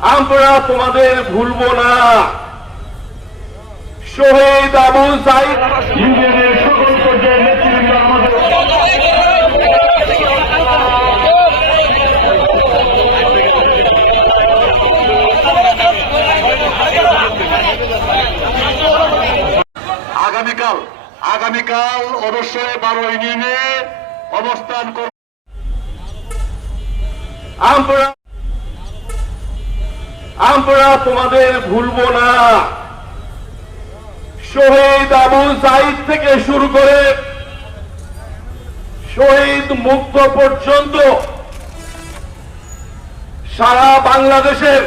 আমরা তোমাদের ভুলব না। শহীদ আবু সাঈদ ইউনিয়নের সকল পর্যায়ের নেতৃবৃন্দ আমাদের আগামীকাল অবশ্যই 12 ইউনিয়নে অবস্থান করব। আমরা তোমাদের ভুলব না। শহীদ আবু সাঈদ থেকে শুরু করে শহীদ মুক্ত পর্যন্ত সারা বাংলাদেশের